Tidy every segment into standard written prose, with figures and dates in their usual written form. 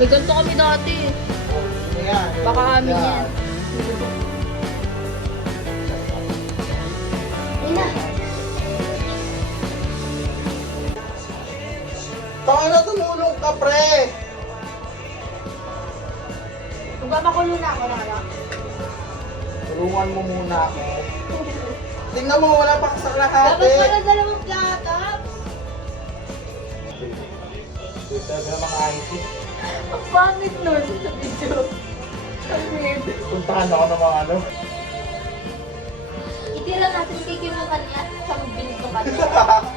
May ganito kami dati. Ayan. Baka amin yan. Ina. Paano tumulong ka, pre? Magmamakulo na ako, Nana. Tulungan mo muna ako. Tingnan mo, wala pa sa lahat Dapat eh. pala dalawang platas. Ito na mga IT. Ang pangit nun sa video. Ang weird. Puntahan ako ng mga ano. Itira natin kay Kim ng kanya. Siyang binig ng kanya.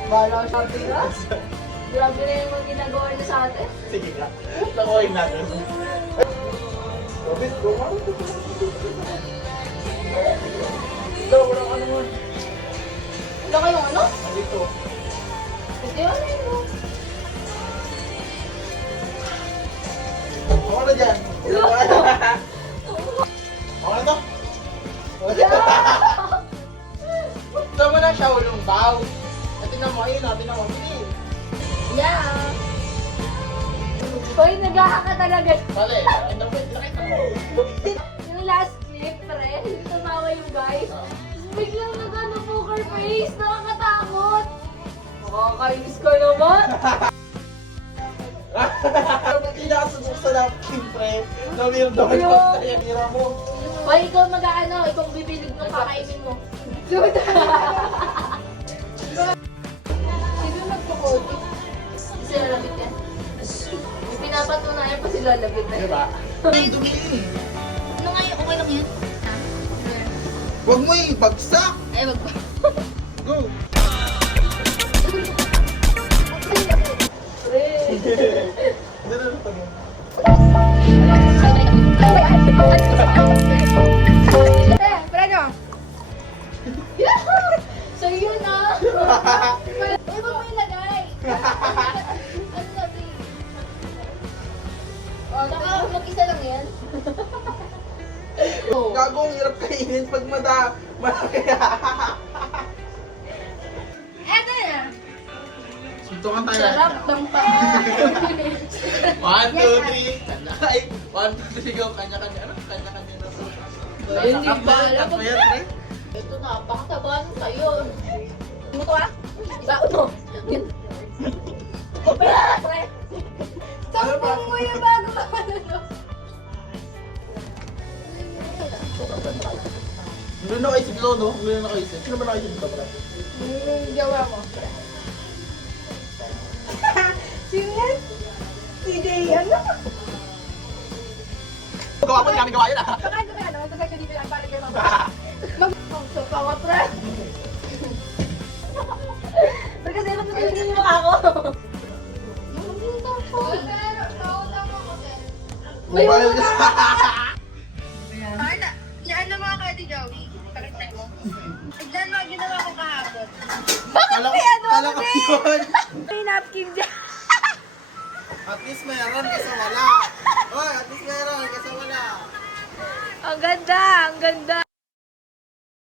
Bala siya. Tira. Grabe na yung mga ginagawa niya sa atin. Sige nga. Nakuhin natin. Robin, kumano ito? Ito, walang ano mo. Wala kayong ano? Dito. Ito yun. Ako na dyan. Ako na to. Ito mo na siya, ulong baw. At tinan mo, ayun na, tinan mo. Bilis. Yeah. Hoy, nag-ahaka talaga. Bale, nakita mo. Yung last clip, pre, tumawa yung guys. Biglang nag-ano poker face, nakakatakot. Makakainis ka naman. Hindi nakasubok sa napkin, pre. Na-weirdo ka naman sa yanira mo. Hoy, ikaw mag-ano, ikaw bibilig nung kakainin mo. Dude. Sino nagpo-COVID? Sila labit yan. Yung pinapatunayan pa sila labit na. Diba? Ay, dumi. Ano nga yun? Okay lang yun? Huwag mo ibagsak. Ay, wag pa. Go. Pre. Dito na pag So yun ah. Uy, wag mo ilagay. Ano sabi? Oh, mag-isa lang yan. Gagong hirap kainin pag malaki. Eto na. Suntukan tayo. Sarap ng pa. 1, 2, 3. Ay, 1, 2, 3, go. Kanya-kanya. Ano? Kanya-kanya na sa... Hindi ba alam? Ano yan, pre? Ito na, pakataba nung sa'yo. Ano to ah? Ibaon mo. Opera, pre. Sampung mo yung bago ka ano. Hindi na kaisip lo, no? Hindi na kaisip. Sino ba nakaisip ka pala? Gawa mo. Sino yan? Si Jay, ano? Gawa mo, hindi kami gawa yun ah. Pakain ko ba ano? Ito sa dito ang balik kayo mga so, pawa, pre. Pero kasi naman sa yung mukha ko. Mobile ka. Yan na mga Kati Joey. Pakita mo. Tignan mo, ginawa ko kahapon. Kala ko yun. May napkin dyan. At least mayroon kasi wala. Oy, at least mayroon kasi wala. Ang ganda, ang ganda.